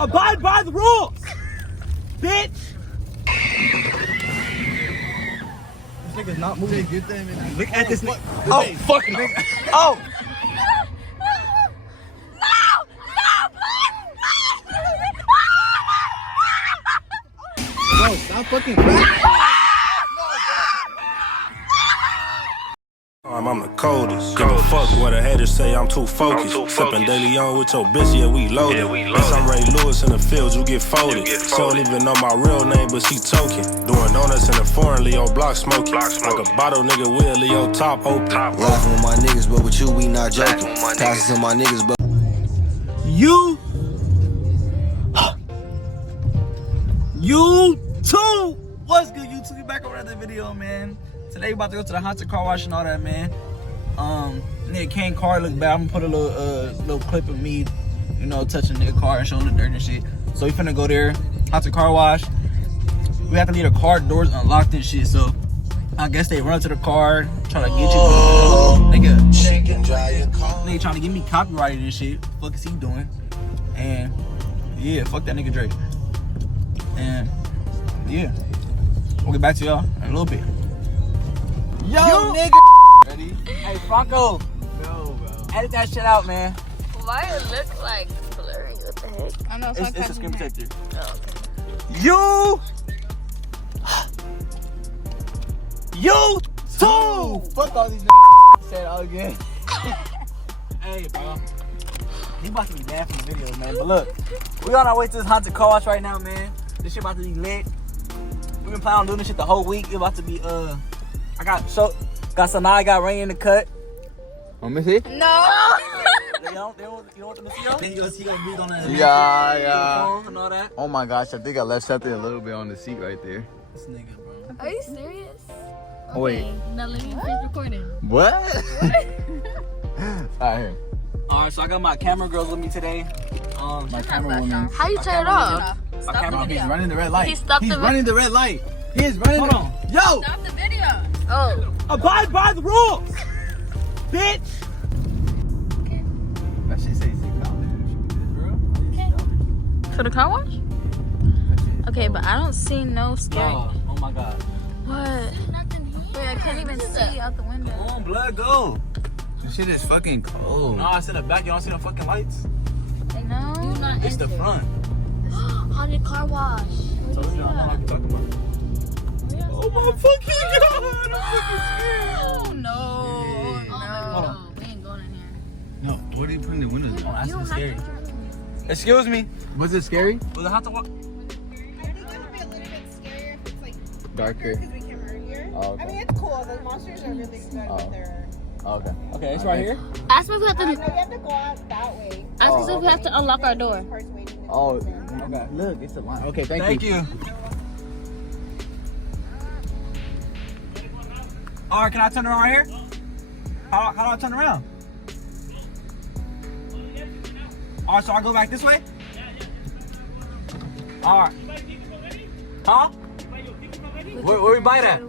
Abide by the rules, bitch. This nigga's not moving. Get them in. Look at this nigga. Oh, fucking nigga. Oh. Bro, stop fucking cracking. I'm the coldest. Give a fuck what the haters say, I'm too focused. Sippin' daily on with your bitch, yeah, we loaded. Yes, I'm Ray Lewis in the field, you get folded. She don't even know my real name, but she token. Doing donuts in the foreign, Leo block smoking. Like a bottle nigga with Leo top open. Laughing with my niggas, but with you, we not joking. Passing to my niggas, but You too. What's good, YouTube? We back over another video, man. Today we about to go to the haunted car wash and all that, man. Nigga Kane car look bad. I'm gonna put a little clip of me, you know, touching the car and showing the dirt and shit. So we finna go there, haunted car wash. We have to leave the car doors unlocked and shit. So I guess they run to the car, try to get you. Nigga trying to get me copyrighted and shit. Fuck is he doing? And yeah, fuck that nigga Drake. And yeah, we'll get back to y'all in a little bit. Yo, nigga. Ready? Hey, Franco. No, bro. Edit that shit out, man. Why it look like blurry? What the heck? I know, so It's a screen protector. Oh, okay. You too. Fuck all these niggas. Say it all again. Hey, bro. He about to be bad for the video, man. But look, we on our way to this haunted car wash right now, man. This shit about to be lit. We been planning on doing this shit the whole week. It about to be I got Sanaa got rain in the cut. Want me to see? No. You don't want them to see y'all? Then you gonna breathe on that. Yeah. And all that. Oh my gosh, I think I left something a little bit on the seat right there. This nigga, bro. Are you serious? Oh, wait. Okay, now let me finish recording. What? Alright, here. Alright, so I got my camera girls with me today. My camera woman. How you turn it off? My camera He's running the red light. He stopped the running the red light. He is running. Hold on. Yo! Stop the video. Oh. Abide by the rules! Bitch! That shit say $6. For the car wash? Okay, but I don't see no scary. Oh my god. What? Wait, I can't even see out the window. Come on, blood, go. This shit is fucking cold. No, I see the back. You don't see no fucking lights? No. Do not It's the enter. front. Haunted car wash. So you don't know what I'm talking about. Oh my fucking god! I'm fucking scared. Oh no. Hold on. We ain't going in here. No, what are you putting the windows Oh, on? that's too scary. Excuse me. Was it scary? Was it hot to walk? I think it would be a little bit scarier if it's like Darker. because we can move here. Oh, okay. I mean, it's cool. The monsters are really good Oh. with their. Oh, okay. Okay, it's right here. Ask me if we have No, to. you have to go out that way. Ask us if we have to unlock our door. Parts waiting to Oh, go there. okay. Look, it's a line. Okay, Thank you. Alright, can I turn around right here? How do I turn around? Alright, so I go back this way? Alright. Huh? Where we buy that?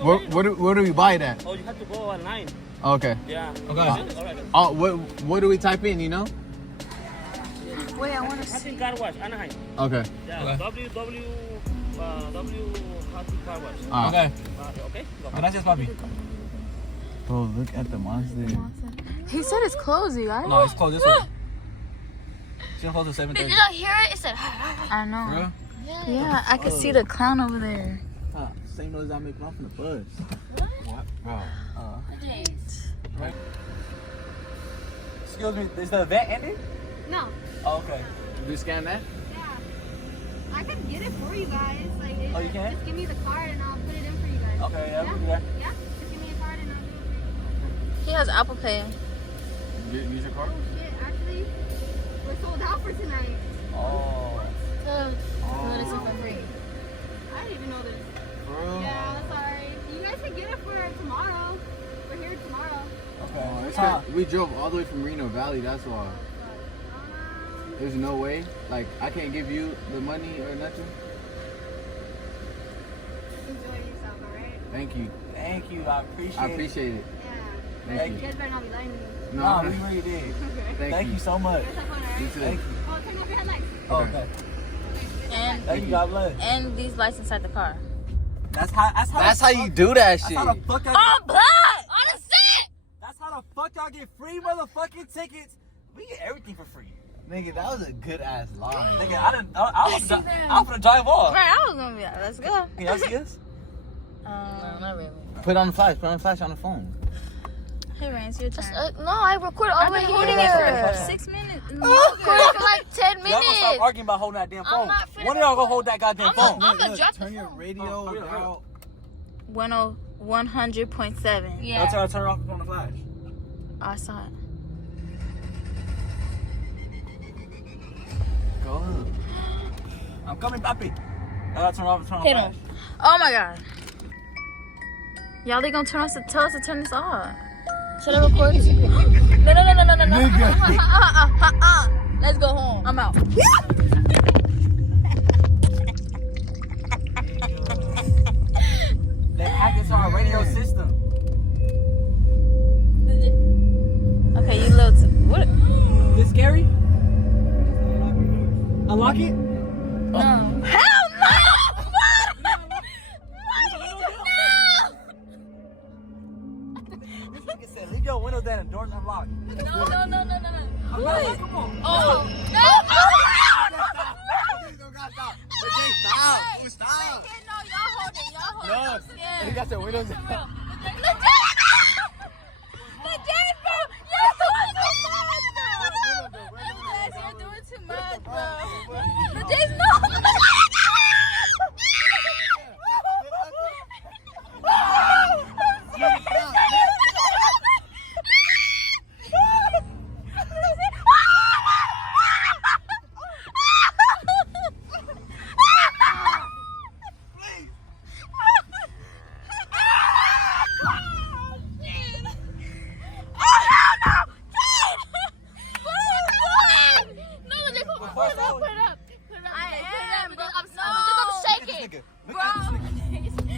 What do we buy that? Oh, you have to go online. Okay. Yeah. Okay. Alright. Oh, what do we type in? You know? Wait, I want to Happy see. Car Wash, Anaheim. Okay. Yeah. Okay. W Happy Car Wash. Okay. Okay. Go. Gracias, papi. Bro, look at the monster. He said it's closed, you guys. No, it's closed this way. She don't close at 7:30. Did y'all hear it? It said. I know. Bro? Yeah, I can see the clown over there. Same noise I make off in the buzz. What? Bro. Right. Excuse me, is the event ending? No. Oh, okay. Did you scan that? Yeah. I can get it for you guys. Like, Oh, you can? just give me the card and I'll put it in for you guys. Okay, yeah, we can do that. Yeah. Just give me a card and I'll do it for you. He has Apple Pay. Use your card? Oh shit! Actually, we're sold out for tonight. Oh. Let us see for free. I didn't even know this. Bro. Yeah, sorry. You guys can get it for tomorrow. We're here tomorrow. Okay. It's Huh. 'cause we drove all the way from Reno Valley, that's why. There's no way. Like, I can't give you the money or nothing. Enjoy yourself, alright? Thank you. Thank you. I appreciate it. I appreciate it. Yeah. Thank You you. guys better not be lying to me. No, we really did. Thank Thank you so much. You guys have fun, alright? You too. Thank you. Oh, turn off your headlights. Oh, okay. And Thank you, God bless. and these lights inside the car. That's how you do that That's shit. how the fuck y'all On blood! On the set! That's how the fuck y'all get free motherfucking tickets. We get everything for free. Nigga, that was a good ass line. Nigga, I was gonna drive off. Right, I was gonna be like, let's go. Can y'all see us? No, not really. Put on the flash. Put on the flash on the phone. Hey, Rance, your turn. No, I recorded all the way holding it here. for 6 minutes. Recorded for like 10 Y'all gonna stop minutes. arguing about holding that damn phone. not finna- When are y'all gonna hold that goddamn phone? I'm gonna drop Turn the your phone. radio out. 100.7. Yeah. Don't try to turn off on the flash. I saw it. Go ahead. I'm coming, papi. I gotta turn off and turn on Hit flash. him. Oh my god. Y'all, they gonna tell us to turn this off. Should I record? No. Let's go home. I'm out. They hacked into our radio system. Okay, you little. What? This scary? Unlock it? No. Hell no! This nigga said, leave your windows down and doors unlocked. No. Come on. Oh. No. Stop. No, y'all hold it. No. I'm scared. You got your windows down. Legit, bro. You're doing too much, bro. Legit, no.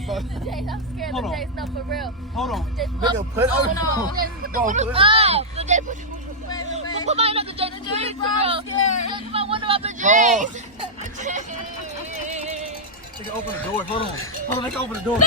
Hold on. No, for real. Hold on. Nigga, put Oh, on. no. Bro, put it. Oh, the J, put mine up, the J, for real. Put my window up, the J. Nigga, open the door. Hold on. Nigga, open the door.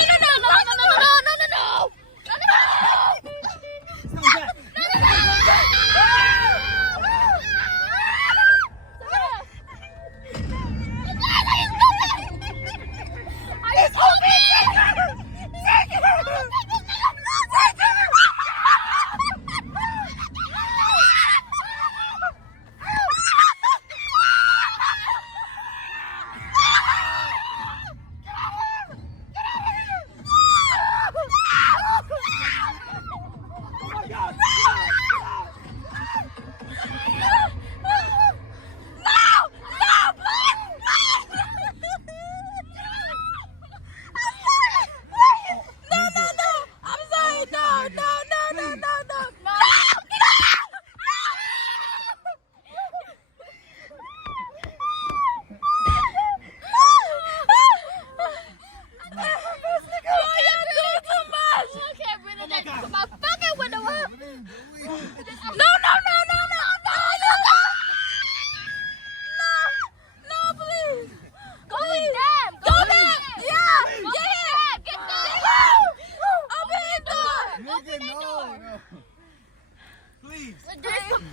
No. Please.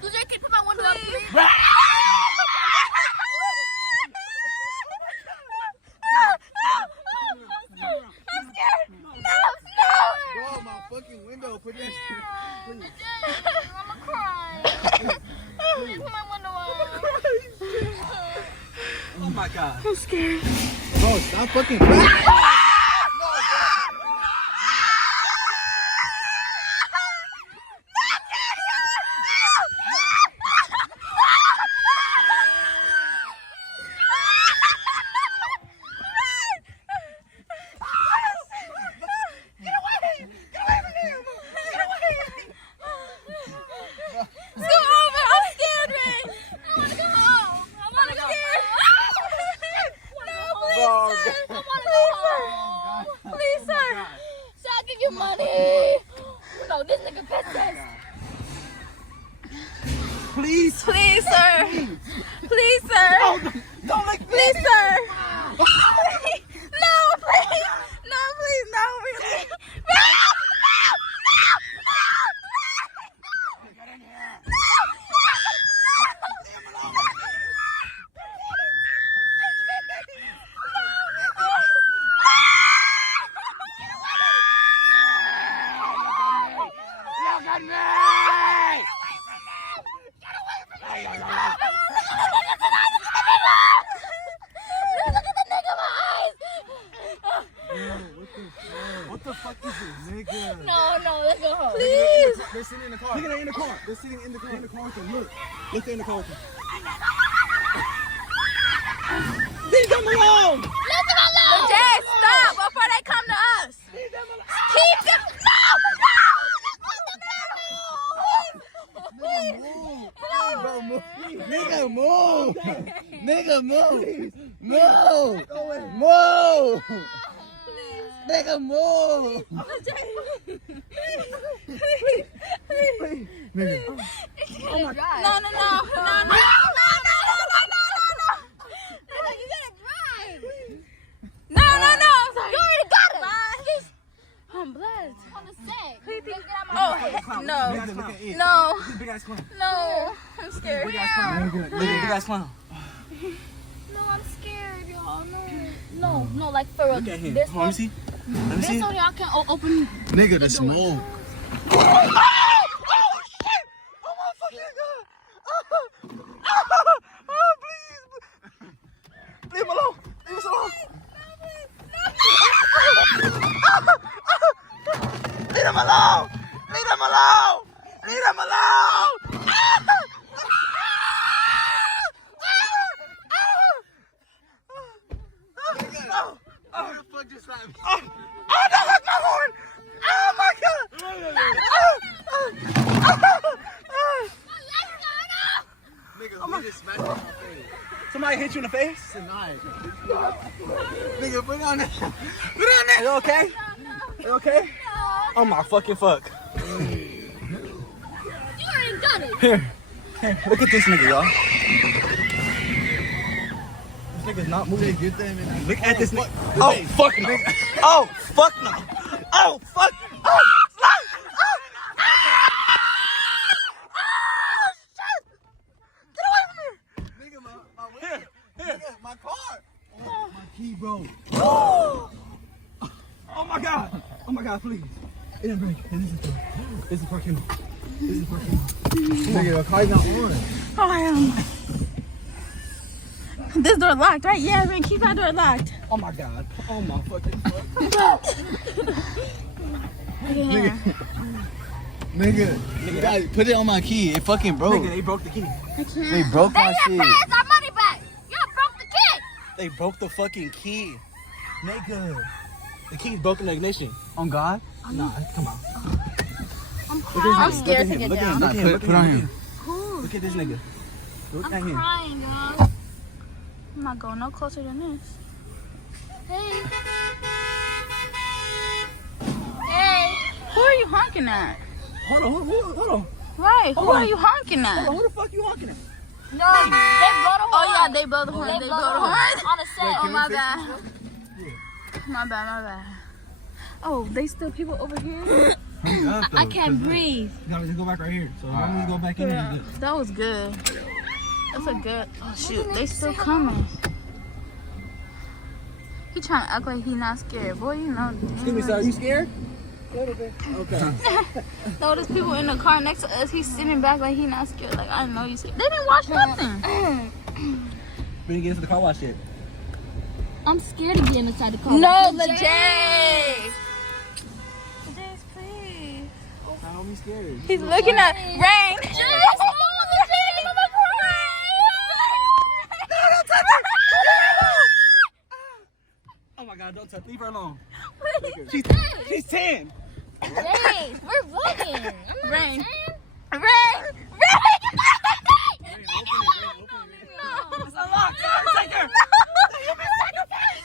Legit, can put my window up, please? Bro, my fucking window. Put that shit. Please. I'm crying. Please put my window up. Oh my god. I'm scared. Bro, stop fucking. Please, sir. So I'll give you money. No, this nigga pissed us. Please. Please, sir. Please, sir. Don't lick me. Please, sir. No, please. No, please, no, really. What the fuck is this, nigga? No, let's go home. Please. They're sitting in the car. Look at in the car. They're sitting in the car. In the car with them. Look. Look in the car with them. Leave them alone. Jay, stop before they come to us. Keep them. Bro, move. Nigga, move. Nigga, move. Move. Move. Nigga, move. Nigga. No. You gotta drive. No. You already got it. I'm blessed. On the set. Oh, no. No. Big ass clown. No. I'm scared. Big ass clown. Big ass clown. No, I'm scared, y'all. No, like for real. Look at him. This Hold on, let me see. Let me see. This one y'all can open. Nigga, that's smoke. Leave him alone. Leave us alone. Leave them alone. Leave them alone. Leave them alone. What the fuck just happened? Oh, that was my horn. Oh my god. Nigga, we just smashed in my face. Somebody hit you in the face? Tonight. Nigga, put it on there. Put it on there. You okay? You okay? Oh my fucking fuck. You already done it. Here. Look at this nigga, y'all. This nigga's not moving. Get them in that. Look at this nigga. Oh, fuck no. Oh, fuck no. Oh, fuck. Oh, fuck. Nigga, my Here. nigga, my car. Oh, my key, bro. Oh my god. Oh my god, please. It didn't break. This is parking. This is parking. Nigga, the car's not on. Oh, I am. This door locked, right? Yeah, Ring, keep that door locked. Oh my god. Oh my fucking fuck. Yeah. Nigga, you guys put it on my key. It fucking broke. Nigga, they broke the key. They broke my They shit. didn't pay us our money back. Y'all broke the key. They broke the fucking key. Nigga. The key's broken the ignition. On God? Nah, come on. I'm scared to get down. Look at him. Look Put at on him. him. Look at this nigga. Look at him. Crying, y'all. I'm not going no closer than this. Hey. Who are you honking at? Hold on. Right, who Hold on. are you honking at? Who the fuck you honking at? No, they blow the horn. Oh yeah, they blow the horn. They They blow blow the the horn horn. on the set. Oh my bad. My bad. Oh, they still people over here? I can't breathe. No, just go back right here. So why don't we go back in there? That was good. That's a good. Oh shoot, they still coming. He trying to act like he not scared. Boy, you know. Excuse me, sir. Are you scared? Okay. No, there's people in the car next to us. He's sitting back like he not scared. Like I know he's scared. They didn't watch nothing. We didn't get into the car wash yet. I'm scared to get inside the car. No, Jay. Jay, please. How me scared? He's looking at Rain. Oh my God! Don't touch. Leave her alone. Please. She's 10. Hey, we're vlogging. I'm Rain. not 10. Rain. It's unlocked. Take her. You've been sacrificed.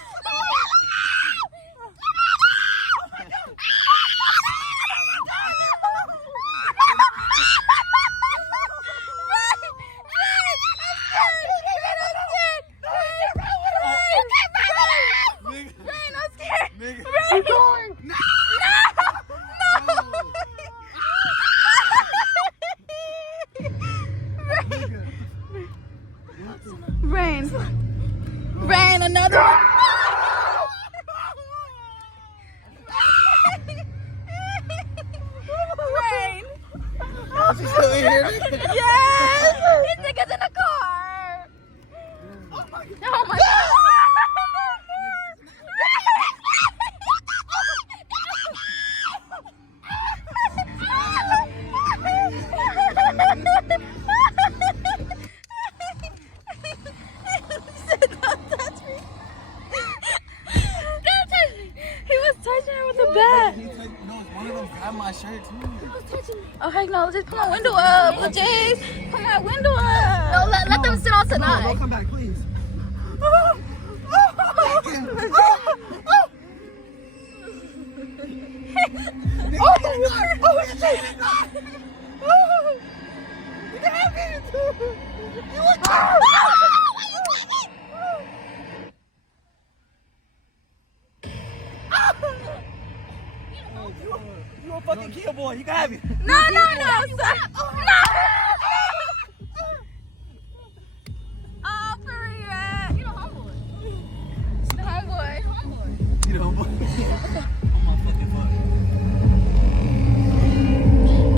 Rain. Rain, another one. Rain. Yes! This nigga's in the car. Oh my god. One of them grabbed my shirt too. Oh heck no, just put my window up. Oh jeez, put my window up. No, let them sit on tonight. Don't come back, please. You a fucking kill boy. You can have it. No, sir. No. Oh, for real. You the homeboy. The homeboy. You know, On my fucking butt.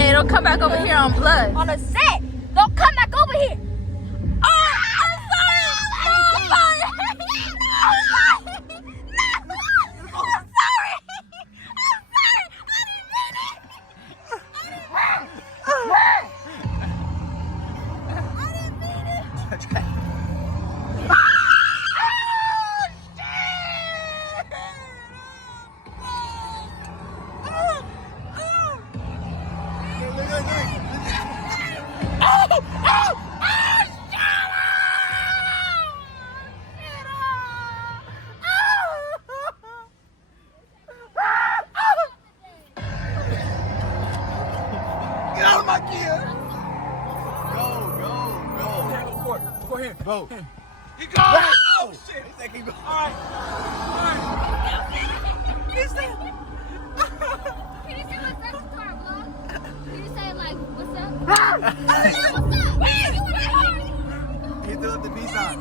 Hey, don't come back over here on blood. On the set. Don't come back over here. Oh, I'm sorry. I'm sorry. Get out of my gear. Go here. Go. He goes. Oh shit. He said keep going. All right. He said. Can you say what's up to our vlog? Can you say like, what's up? What's up? Wait, you went hard. He threw up the peace sign.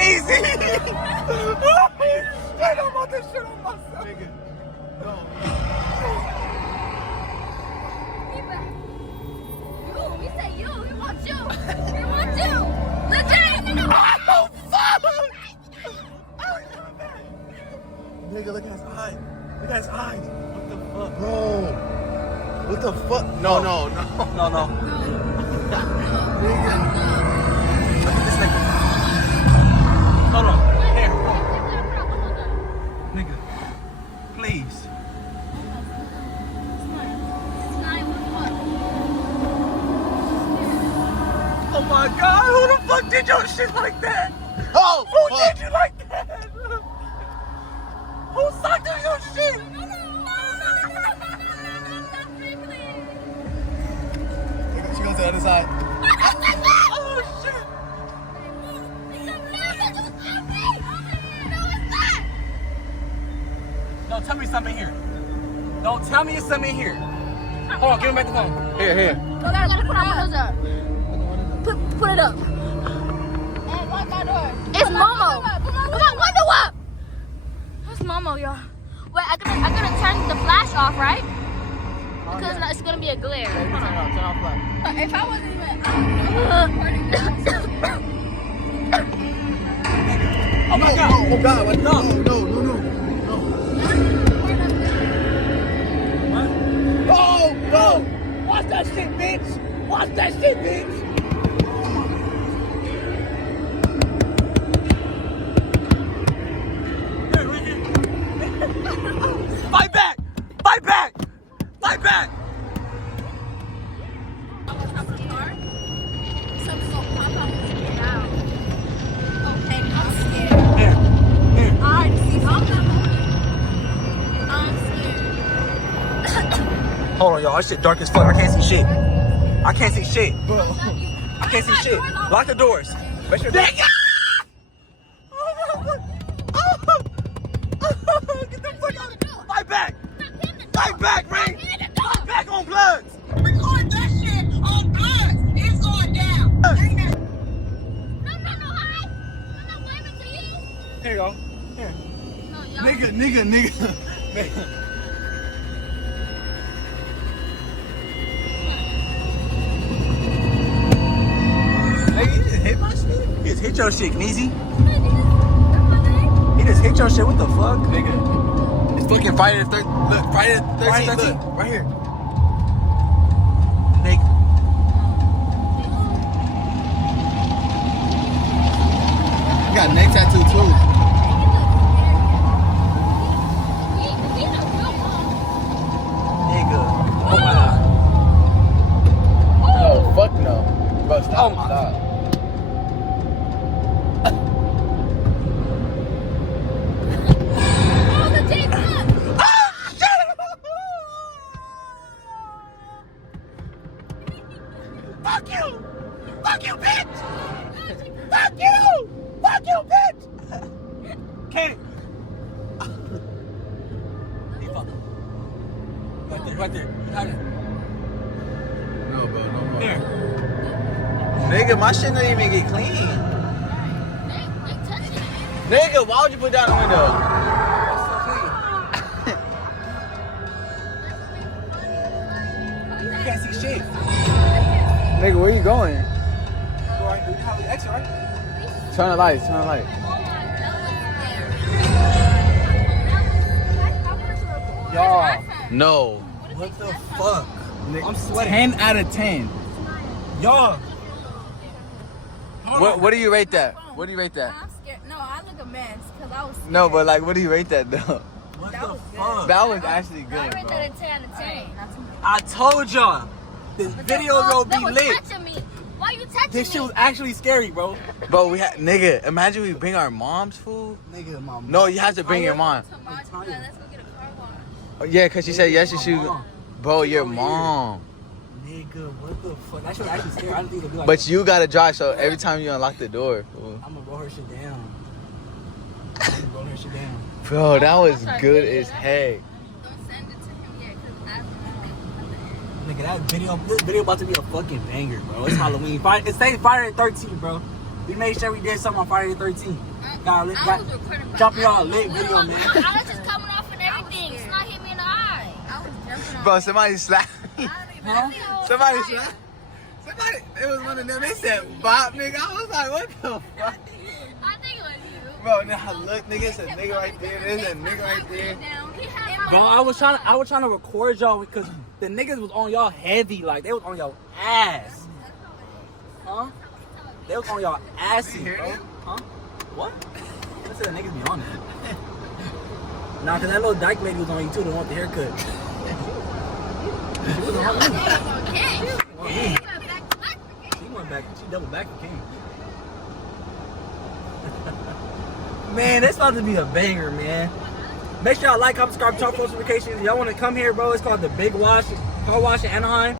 Easy. Straight up on this shit on myself. Nigga. No. You, we say you, we want you. We want you. Legit. Oh fuck! Nigga, look at his eyes. Look at his eyes. What the fuck? Bro. What the fuck? No. No. Nigga. Look at this nigga. Hold on. Here. Nigga. Please. Oh my god, who the fuck did your shit like that? Oh! Who fuck. did you like that? Who sucked on your shit? Nigga, she goes to the other side. Oh shit. Don't tell me something here. Don't tell me it's something here. Hold on, give me back the phone. Here. We gotta put our windows up. Put it up. And lock my door. It's Momo. Put my window up. It's Momo, y'all. Wait, I gotta turn the flash off, right? Because it's gonna be a glare. Turn off flash. If I wasn't even Oh my god. Oh god. What? No. Oh no! Watch that shit, bitch! Watch that shit, bitch! Fight back! Fight back! Fight back! Hold on, y'all. This shit dark as fuck. I can't see shit. I can't see shit. I can't see shit. Lock the doors. Make sure. Here you go. Here. No, y'all. Nigga. Hey, he just hit my shit. He just hit your shit, Kneezy. He just hit your shit. What the fuck? Nigga. It's fucking Friday the 13th. Look, Friday the 13th. Friday the 13th? Look, right here. Nigga. You got neck tattoo too. Nigga. Oh my god. Oh, fuck no. Bro, stop. Oh my- Stop. Oh, the J Club. Fuck you! Fuck you, bitch! Fuck you! Fuck you, bitch! Kenny! He fucked. Right there. Right there. No, bro, no more. Here. Nigga, my shit didn't even get clean. Nigga, why would you put down the window? You can't see shit. Nigga, where you going? Go right there. You have the exit, right? Turn the lights, turn the lights. Y'all. No. What the fuck? I'm sweating. 10 out of 10. Y'all. What do you rate that? What do you rate that? I'm scared. No, I look a mess because I was scared. No, but like, what do you rate that though? What That the was good. fuck? That was actually I good, rate bro. that a 10 out of 10. I told y'all. This video gonna That be was lit. touching me. Why you touching This shit me? was actually scary, bro. Bro, we had nigga. Imagine we bring our mom's food. Nigga, my No, you have to bring your mom. Tomorrow, let's go get a car wash. Oh, yeah, cause she said yes, you should. Mom. Bro, your over here. mom. Nigga, what the fuck? That shit was actually scary. I didn't think it'd be like But you gotta drive, so every time you unlock the door, fool. I'm gonna roll her shit down. I'm gonna roll her shit down. Bro, that was good as heck. Don't send it to him yet because I Nigga, this video about to be a fucking banger, bro. It's Halloween. It stays Friday the 13th, bro. We made sure we did something on Friday the 13th. Got I was recording. drop y'all a lit video, I man. was just coming off and everything. It's not hit me in the eye. I was jumping on. Bro, somebody slapped me. Huh? Somebody slapped. Somebody, it was one of them. They said, "Bop, nigga." I was like, "What the fuck?" I think it was you. Bro, now look, nigga, it's a nigga right there. There's a nigga right there. He had Bro, I was trying to record y'all because the niggas was on y'all heavy, like they was on y'all ass. Huh? They was on y'all assy, bro. Huh? What? I said the niggas be on that. Nah, cause that little dyke lady was on you too, the one with the haircut. She was on me. She went back, she doubled back and came. Man, that's about to be a banger, man. Make sure y'all like, comment, subscribe, turn on notifications. Y'all want to come here, bro? It's called the Big Wash, Car Wash in Anaheim.